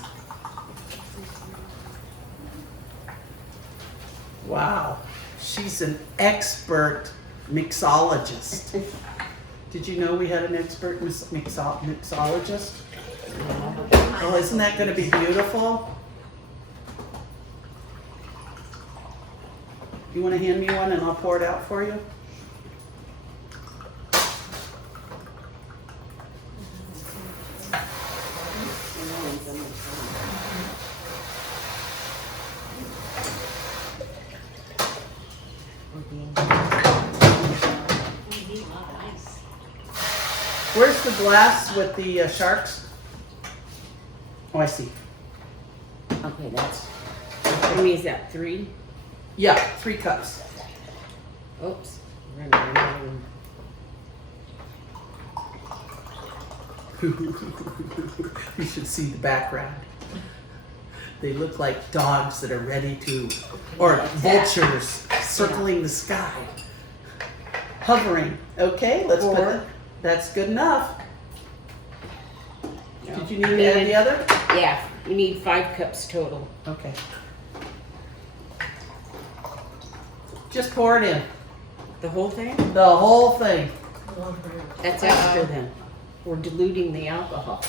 Wow, she's an expert mixologist. Did you know we had an expert mixologist? Oh, isn't that going to be beautiful? You want to hand me one and I'll pour it out for you? Where's the glass with the sharks? Oh, I see. Okay, that's. How many is that? 3? Yeah, 3 cups. Oops. You should see the background. They look like dogs that are ready to, or vultures circling the sky. Hovering. Okay, let's put that. That's good enough. Did you need to add the other? Yeah. We need 5 cups total. Okay. Just pour it in. The whole thing? The whole thing. That's extra then. We're diluting the alcohol.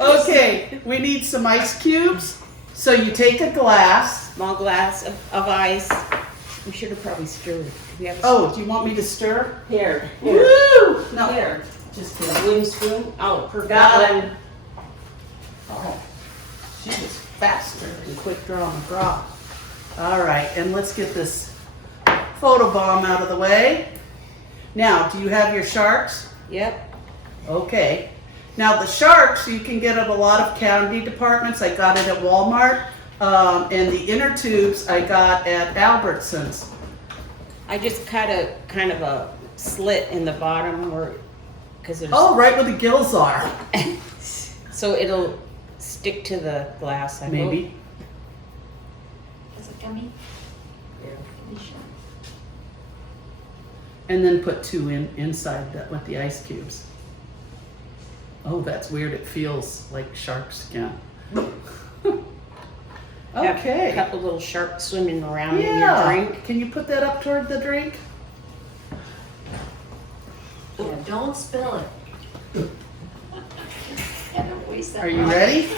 Okay, we need some ice cubes. So you take a glass. Small glass of ice. We should have probably stirred. Do we have a Oh, do you want me to stir? Here. Woo! No. Here. Just A kidding. wooden spoon? Oh, Got it. Oh, she was faster and quick drawing the broth. All right, and let's get this photo bomb out of the way. Now, do you have your sharks? Yep. Okay. Now the sharks you can get at a lot of candy departments. I got it at Walmart. And the inner tubes I got at Albertsons. I just cut a kind of a slit in the bottom where, because there's, Oh, right where the gills are. so it'll stick to the glass. I hope. Maybe. Is it gummy? And then put 2 inside that with the ice cubes. Oh, that's weird. It feels like shark skin. Have Okay. a couple little sharks swimming around in your Yeah. drink. Can you put that up toward the drink? Yeah, don't spill it. And don't waste that. Are you ready?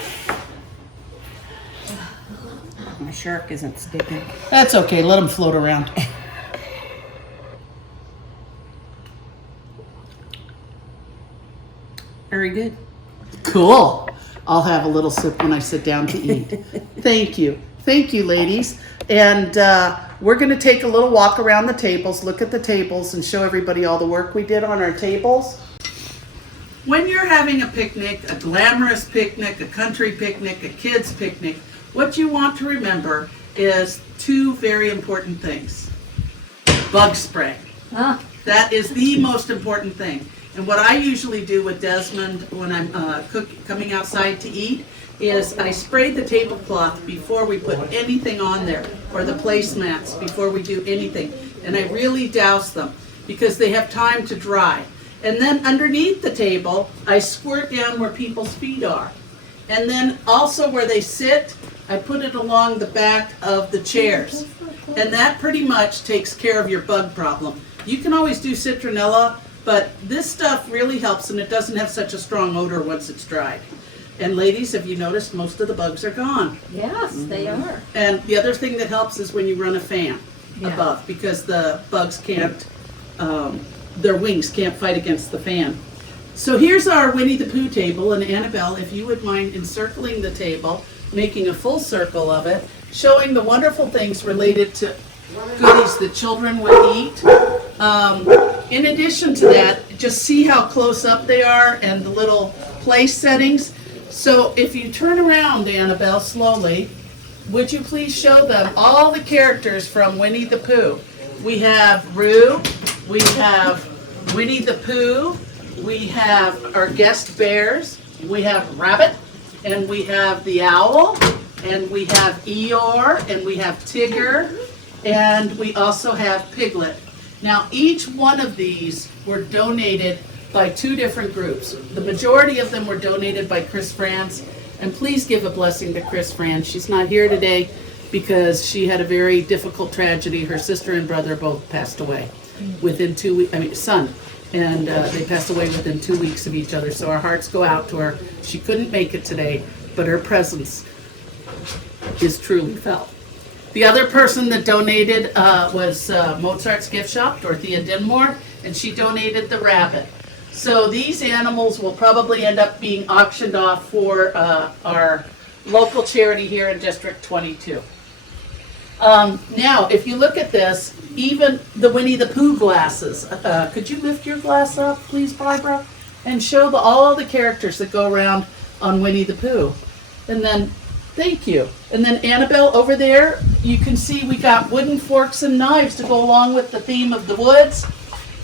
My shark isn't sticking. That's okay. Let them float around. Very good. Cool. I'll have a little sip when I sit down to eat. Thank you. Thank you, ladies. And we're going to take a little walk around the tables, look at the tables, and show everybody all the work we did on our tables. When you're having a picnic, a glamorous picnic, a country picnic, a kids picnic, what you want to remember is 2 very important things. Bug spray. Ah. That is the most important thing. And what I usually do with Desmond when I'm coming outside to eat is I spray the tablecloth before we put anything on there, or the placemats before we do anything. And I really douse them because they have time to dry. And then underneath the table, I squirt down where people's feet are. And then also where they sit, I put it along the back of the chairs. And that pretty much takes care of your bug problem. You can always do citronella, but this stuff really helps, and it doesn't have such a strong odor once it's dried. And ladies, have you noticed most of the bugs are gone? Yes, they are. And the other thing that helps is when you run a fan above, because the bugs can't, their wings can't fight against the fan. So here's our Winnie the Pooh table, and Annabelle, if you would mind encircling the table, making a full circle of it, showing the wonderful things related to goodies that children would eat. In addition to that, just see how close up they are and the little place settings. So if you turn around, Annabelle, slowly, would you please show them all the characters from Winnie the Pooh? We have Roo, we have Winnie the Pooh, we have our guest bears, we have Rabbit, and we have the owl, and we have Eeyore, and we have Tigger, and we also have Piglet. Now, each one of these were donated by 2 different groups. The majority of them were donated by Chris France, and please give a blessing to Chris France. She's not here today because she had a very difficult tragedy. Her sister and brother both passed away within 2 weeks, son, and they passed away within 2 weeks of each other, so our hearts go out to her. She couldn't make it today, but her presence is truly felt. The other person that donated was Mozart's Gift Shop, Dorothea Dinmore, and she donated the rabbit. So these animals will probably end up being auctioned off for our local charity here in District 22. Now, if you look at this, even the Winnie the Pooh glasses, could you lift your glass up, please, Barbara? And show all the characters that go around on Winnie the Pooh. And then, thank you. And then Annabelle, over there, you can see we got wooden forks and knives to go along with the theme of the woods.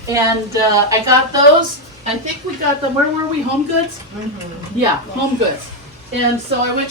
And I got those. I think we got them, where were we, Home Goods? Mm-hmm. Yeah, Home Goods. And so I went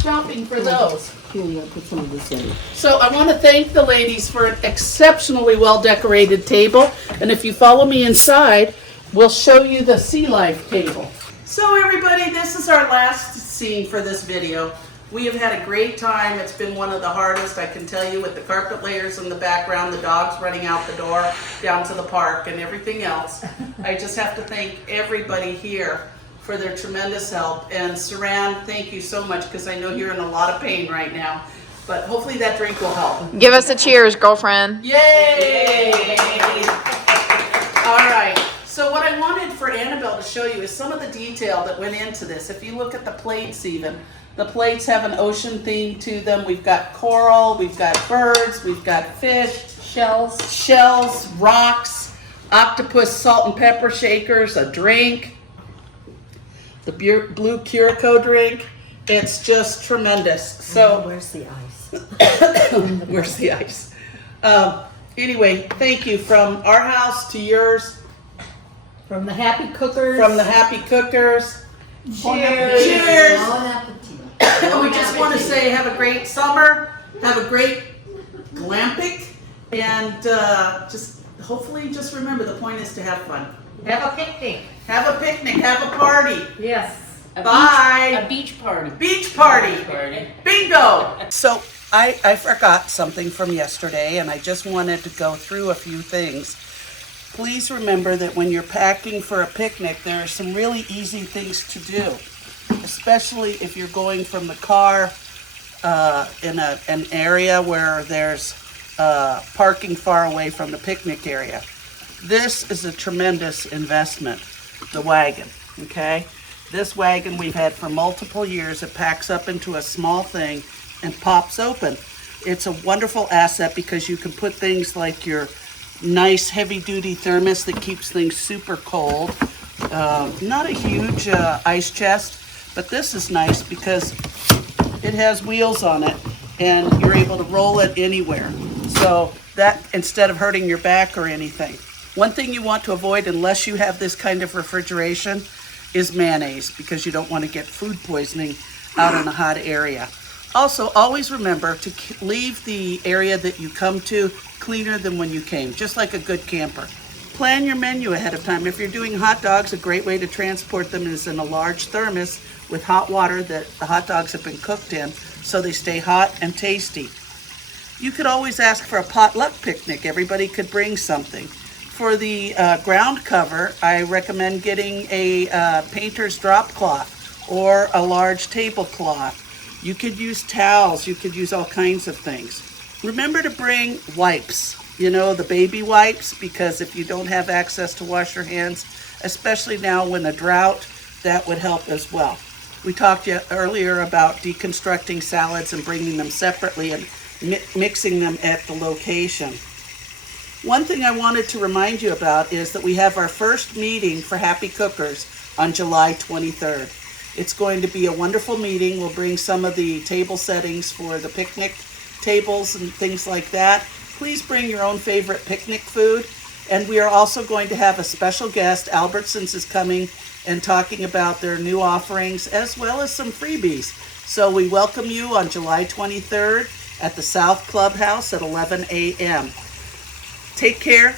shopping for those. Here, you put some of this in. So I want to thank the ladies for an exceptionally well-decorated table. And if you follow me inside, we'll show you the Sea Life table. So everybody, this is our last scene for this video. We have had a great time. It's been one of the hardest, I can tell you, with the carpet layers in the background, the dogs running out the door, down to the park and everything else. I just have to thank everybody here for their tremendous help. And Saran, thank you so much, because I know you're in a lot of pain right now. But hopefully that drink will help. Give us a cheers, girlfriend. Yay! All right. So what I wanted for Annabelle to show you is some of the detail that went into this. If you look at the plates even, the plates have an ocean theme to them. We've got coral, we've got birds, we've got fish, shells, rocks, octopus salt and pepper shakers, a drink, the blue Curacao drink. It's just tremendous. So Where's the ice? where's the ice? Anyway, thank you from our house to yours, From the Happy Cookers. from the Happy Cookers. Cheers. Cheers! Bon appetit. We just want to say have a great summer, have a great glamping, and just hopefully just remember the point is to have fun. Have a picnic. Have a picnic, have a party. Yes. Bye. A beach party. Beach party. Bingo. So I forgot something from yesterday, and I just wanted to go through a few things. Please remember that when you're packing for a picnic, there are some really easy things to do, especially if you're going from the car in an area where there's parking far away from the picnic area. This is a tremendous investment, the wagon, okay? This wagon we've had for multiple years. It packs up into a small thing and pops open. It's a wonderful asset because you can put things like your nice heavy-duty thermos that keeps things super cold. Not a huge ice chest, but this is nice because it has wheels on it and you're able to roll it anywhere. So that, instead of hurting your back or anything. One thing you want to avoid unless you have this kind of refrigeration is mayonnaise, because you don't want to get food poisoning out in a hot area. Also, always remember to leave the area that you come to cleaner than when you came, just like a good camper. Plan your menu ahead of time. If you're doing hot dogs, a great way to transport them is in a large thermos with hot water that the hot dogs have been cooked in, so they stay hot and tasty. You could always ask for a potluck picnic. Everybody could bring something. For the ground cover, I recommend getting a painter's drop cloth or a large tablecloth. You could use towels, you could use all kinds of things. Remember to bring wipes, you know, the baby wipes, because if you don't have access to wash your hands, especially now when a drought, that would help as well. We talked earlier about deconstructing salads and bringing them separately and mixing them at the location. One thing I wanted to remind you about is that we have our first meeting for Happy Cookers on July 23rd. It's going to be a wonderful meeting. We'll bring some of the table settings for the picnic tables and things like that. Please bring your own favorite picnic food. And we are also going to have a special guest. Albertsons is coming and talking about their new offerings as well as some freebies. So we welcome you on July 23rd at the South Clubhouse at 11 a.m. Take care.